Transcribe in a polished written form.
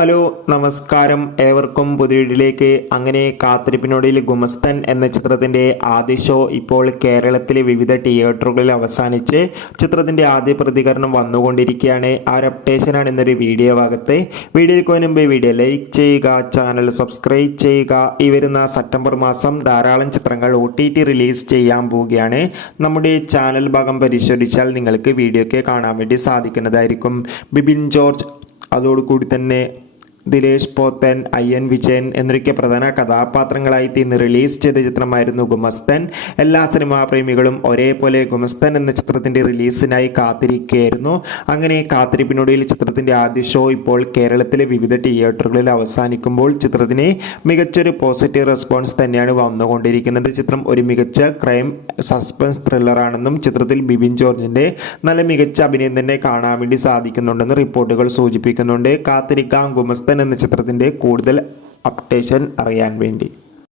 Hello നമസ്കാരം, ഏവർക്കും പുതിയ വീഡിയോയിലേക്ക്. അങ്ങനെ കാത്തിരിപ്പിനൊടുവിൽ ഗുമസ്തൻ എന്ന ചിത്രത്തിൻ്റെ ആദ്യ ഷോ ഇപ്പോൾ കേരളത്തിലെ വിവിധ തിയേറ്ററുകളിൽ അവസാനിച്ച് ചിത്രത്തിൻ്റെ ആദ്യ പ്രതികരണം വന്നുകൊണ്ടിരിക്കുകയാണ്. ആ ഒരു അപ്ഡേഷനാണ് ഇന്നൊരു വീഡിയോ ഭാഗത്ത്. വീഡിയോയ്ക്ക് മുൻപ് വീഡിയോ ലൈക്ക് ചെയ്യുക, ചാനൽ സബ്സ്ക്രൈബ് ചെയ്യുക. ഈ വരുന്ന സെപ്റ്റംബർ മാസം ധാരാളം ചിത്രങ്ങൾ OTT റിലീസ് ചെയ്യാൻ പോവുകയാണ്. നമ്മുടെ ചാനൽ ഭാഗം പരിശോധിച്ചാൽ നിങ്ങൾക്ക് വീഡിയോയ്ക്ക് കാണാൻ വേണ്ടി സാധിക്കുന്നതായിരിക്കും. ബിബിൻ ജോർജ്, അതോടുകൂടി തന്നെ ദിലേഷ് പോത്തൻ, IN വിജയൻ എന്നൊക്കെ പ്രധാന കഥാപാത്രങ്ങളായി ഇന്ന് റിലീസ് ചെയ്ത ചിത്രമായിരുന്നു ഗുമസ്തൻ. എല്ലാ സിനിമാ പ്രേമികളും ഒരേപോലെ ഗുമസ്തൻ എന്ന ചിത്രത്തിൻ്റെ റിലീസിനായി കാത്തിരിക്കുകയായിരുന്നു. അങ്ങനെ കാത്തിരിപ്പിനൊടുവിൽ ചിത്രത്തിൻ്റെ ആദ്യ ഷോ ഇപ്പോൾ കേരളത്തിലെ വിവിധ തിയേറ്ററുകളിൽ അവസാനിക്കുമ്പോൾ ചിത്രത്തിന് മികച്ചൊരു പോസിറ്റീവ് റെസ്പോൺസ് തന്നെയാണ് വന്നുകൊണ്ടിരിക്കുന്നത്. ചിത്രം ഒരു മികച്ച ക്രൈം സസ്പെൻസ് ത്രില്ലറാണെന്നും ചിത്രത്തിൽ ബിബിൻ ജോർജിൻ്റെ നല്ല മികച്ച അഭിനയം തന്നെ കാണാൻ വേണ്ടി സാധിക്കുന്നുണ്ടെന്ന് റിപ്പോർട്ടുകൾ സൂചിപ്പിക്കുന്നുണ്ട്. കാത്തിരിക്കാം ഗുമസ്തൻ എന്ന ചിത്രത്തിൻ്റെ കൂടുതൽ അപ്ഡേഷൻ അറിയാൻ വേണ്ടി.